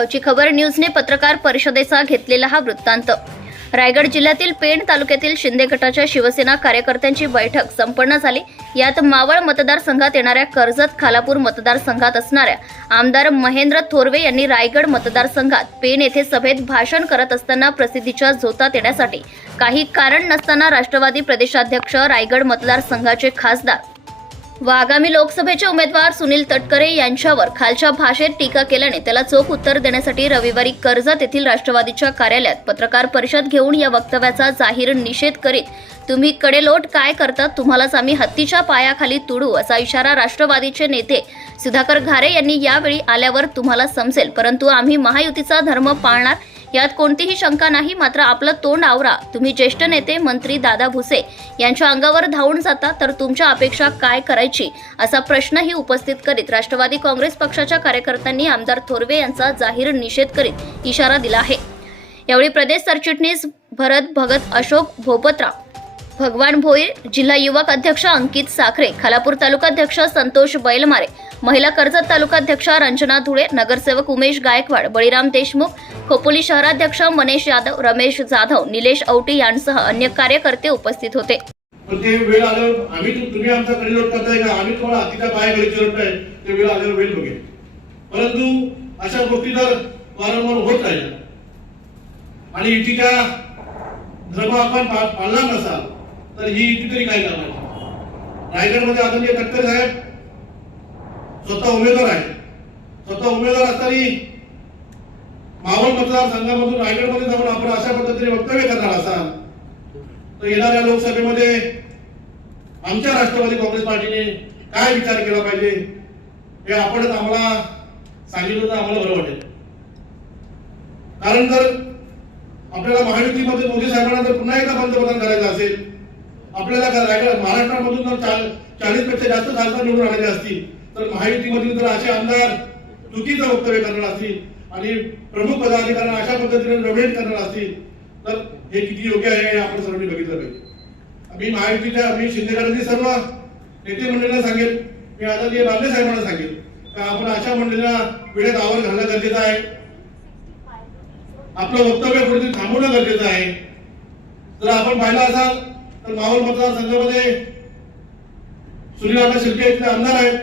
गावची खबर न्यूजने पत्रकार परिषदेचा घेतलेला हा वृत्तांत. रायगड जिल्ह्यातील पेण तालुक्यातील शिंदे गटाच्या शिवसेना कार्यकर्त्यांची बैठक संपन्न झाली. यात मावळ मतदारसंघात येणाऱ्या कर्जत खालापूर मतदारसंघात असणाऱ्या आमदार महेंद्र थोरवे यांनी रायगड मतदारसंघात पेण येथे सभेत भाषण करत असताना प्रसिद्धीच्या झोतात येण्यासाठी काही कारण नसताना राष्ट्रवादी प्रदेशाध्यक्ष रायगड मतदारसंघाचे खासदार व आगामी लोकसभेचे उमेदवार सुनील तटकरे यांच्यावर खालच्या भाषेत टीका केल्याने त्याला चोख उत्तर देण्यासाठी रविवारी कर्जत येथील राष्ट्रवादीच्या कार्यालयात पत्रकार परिषद घेऊन या वक्तव्याचा जाहीर निषेध करीत तुम्ही कडेलोट काय करता? तुम्हालाच आम्ही हत्तीच्या पायाखाली तुडू असा इशारा राष्ट्रवादीचे नेते सुधाकर घारे यांनी यावेळी आल्यावर तुम्हाला समजेल परंतु आम्ही महायुतीचा धर्म पाळणार यात कोणतीही शंका नाही मात्र आपलं तोंड आवरा. तुम्ही ज्येष्ठ नेते मंत्री दादा भुसे यांच्या अंगावर धावून जाता तर तुमच्या अपेक्षा काय करायची? असा प्रश्नही उपस्थित करीत राष्ट्रवादी काँग्रेस पक्षाच्या कार्यकर्त्यांनी आमदार थोरवे यांचा जाहीर निषेध करीत इशारा दिला आहे. यावेळी प्रदेश सरचिटणीस भरत भगत अशोक भोपत्रा भगवान भोईर जिल्हा युवक अध्यक्ष अंकित साखरे खालापूर तालुकाध्यक्ष संतोष बैलमारे महिला कर्जत तालुकाध्यक्षा रंजना धुळे नगरसेवक उमेश गायकवाड बळीराम देशमुख खोपोली शहराध्यक्ष मनेश यादव रमेश जाधव निलेश औटी यांसह अन्य कार्यकर्ते उपस्थित होते. पण ते वेळ आल्यावर आम्ही तुम्ही आमचा कडेलोट करताय का? आम्ही तुम्हाला हातीच्या पाया घरी चिरडताय ते वेळ आल्यावर वेळ बघेल. परंतु अशा गोष्टी जर वारंवार होत राहिल्या. आणि युतीचा धर्म आपण पाळला नसाल तर ही युती तरी काय करणार? रायगडमध्ये आदरणीय तटकरे साहेब स्वतः उमेदवार आहे स्वतः उमेदवार असताना मावळ मतदारसंघामधून रायगडमध्ये जाऊन आपण अशा पद्धतीने वक्तव्य करणार असाल तर येणाऱ्या लोकसभेमध्ये आमच्या राष्ट्रवादी काँग्रेस पार्टीने काय विचार केला पाहिजे हे आपणच आम्हाला सांगितलं तर आम्हाला बरं वाटेल. कारण जर आपल्याला महायुतीमध्ये मोदी साहेबांना जर पुन्हा एकदा पंतप्रधान करायचं असेल आपल्याला रायगड महाराष्ट्रामधून जर चाळीसपेक्षा जास्त खासदार निवडून आलेले असतील तर महायुतीमधील जर असे आमदार चुकीचं वक्तव्य करणार असतील आणि प्रमुख पदाधिकाऱ्यांना अशा पद्धतीने नोमिनेट करणार असतील तर हे किती योग्य आहे हे आपण सर्वांनी बघितलं पाहिजे. मी महायुतीच्या मी शिंदे सर्व नेते मंडळींना सांगेल मी आता आदरणीय बांधले साहेबांना सांगेल का आपण अशा मंडळींना वेळेत आवर घालणं गरजेचं आहे? आपलं वक्तव्य कुठेतरी थांबवणं गरजेचं आहे. जर आपण पाहिलं असाल तर मावळ मतदारसंघामध्ये सुनील शिर्के इथले आमदार आहेत.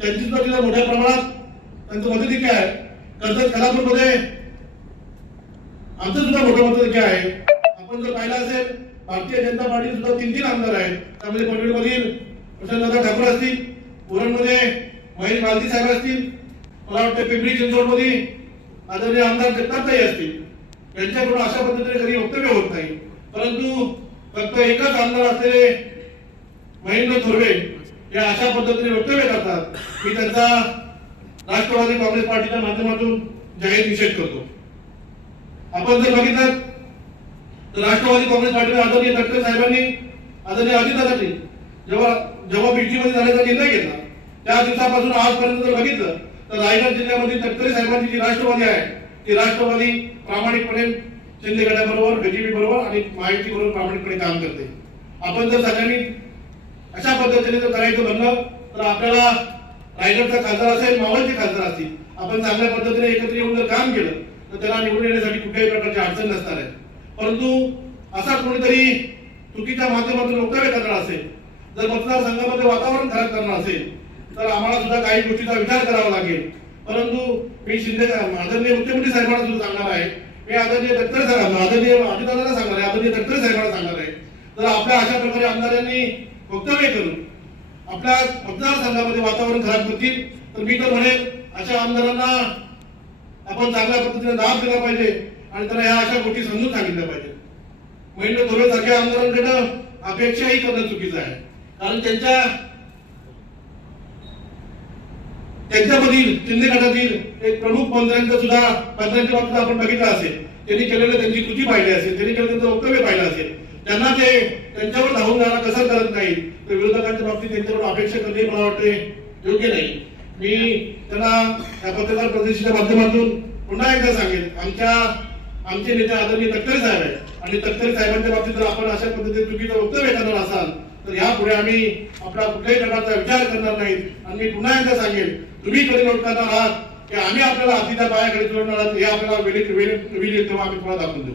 त्यांची सुद्धा तिथं मोठ्या प्रमाणात त्यांचं काय आहे. कर्जत कलापूरमध्ये आमचं सुद्धा मोठं मत आहे. आपण जर पाहिलं असेल भारतीय जनता पार्टी सुद्धा तीन तीन आमदार आहेत. त्यामध्ये पनवेलमधील प्रशांतदा ठाकूर असतील उरणमध्ये महेश मालती साहेब असतील मला वाटतं पिंपरी चिंचवडमध्ये आदरणीय आमदार जगतापताई असतील. यांच्याकडून अशा पद्धतीने कधी वक्तव्य होत नाही. परंतु फक्त एकच आमदार असलेले महेंद्र थोरवे हे अशा पद्धतीने वक्तव्य करतात. मी त्यांचा राष्ट्रवादी काँग्रेस पार्टीच्या माध्यमातून जाहीर निषेध करतो. आपण जर बघितलं तर राष्ट्रवादी काँग्रेस पार्टीने आदरणीय तटकरे साहेबांनी आदरणीय अजितदादांनी जेव्हा जेव्हा बीडजीमध्ये जाण्याचा निर्णय घेतला त्या दिवसापासून आजपर्यंत जर बघितलं तर रायगड जिल्ह्यामध्ये तटकरे साहेबांची जी राष्ट्रवादी आहे ती राष्ट्रवादी प्रामाणिकपणे शिंदे गटाबरोबर बीजेपी बरोबर आणि माहिती बरोबर प्रामाणिकपणे काम करते. आपण जर सगळ्यांनी अशा पद्धतीने जर करायचं म्हणलं तर आपल्याला रायगडचा खासदार असेल मावळचे खासदार असतील आपण चांगल्या पद्धतीने एकत्र येऊन जर काम केलं तर त्याला निवडून येण्यासाठी कुठल्याही प्रकारची अडचण नसणार आहे. परंतु असा कोणीतरी चुकीच्या माध्यमातून वक्तव्य करणार असेल जर मतदारसंघामध्ये वातावरण खराब करणार असेल तर आम्हाला सुद्धा काही गोष्टीचा विचार करावा लागेल. परंतु मी शिंदे आदरणीय मुख्यमंत्री साहेबांना सुद्धा सांगणार आहे मी आदरणीय तटकरे साहेब आदरणीय अजितदादांना सांगणार आहे आदरणीय तटकरे साहेबांना सांगणार आहे. तर आपल्या अशा प्रकारे आमदारांनी वक्तव्य करून आपल्या मतदारसंघामध्ये वातावरण खराब करतील तर मी तर म्हणेल अशा आमदारांना आपण चांगल्या पद्धतीने दाब दिला पाहिजे आणि त्यांना ह्या अशा गोष्टी समजून सांगितल्या पाहिजे महेंद्र थोरे सारख्या आमदारांकडे अपेक्षाही करणं चुकीचं आहे. कारण त्यांच्या त्यांच्यामधील शिंदे गटातील एक प्रमुख मंत्र्यांचं सुद्धा मंत्र्यांच्या बाबतीत आपण बघितलं असेल. त्यांनी केलेलं त्यांची कृती पाहिली असेल त्यांनी केलेलं त्यांचं वक्तव्य पाहिलं असेल. त्यांना ते त्यांच्यावर धावून जाणं कसं करत नाही? तर विरोधकांच्या बाबतीत त्यांच्याकडून अपेक्षा करणे मला वाटते योग्य नाही. मी त्यांना या पत्रकार प्रदेशाच्या माध्यमातून पुन्हा एकदा सांगेन आमच्या आमचे नेते आदरणीय तटकरे साहेब आहेत. आणि तटकरे साहेबांच्या बाबतीत जर आपण अशा पद्धतीने चुकीचं वक्तव्य करणार असाल तर यापुढे आम्ही आपला कुठल्याही प्रकारचा विचार करणार नाहीत. आणि मी पुन्हा एकदा सांगेन तुम्ही कधी करणार आहात की आम्ही आपल्याला अतिथ्या पायाकडे जोडणार आहोत हे आपल्याला वेळी वेळी वेळी तेव्हा आम्ही तुम्हाला दाखवून देऊ.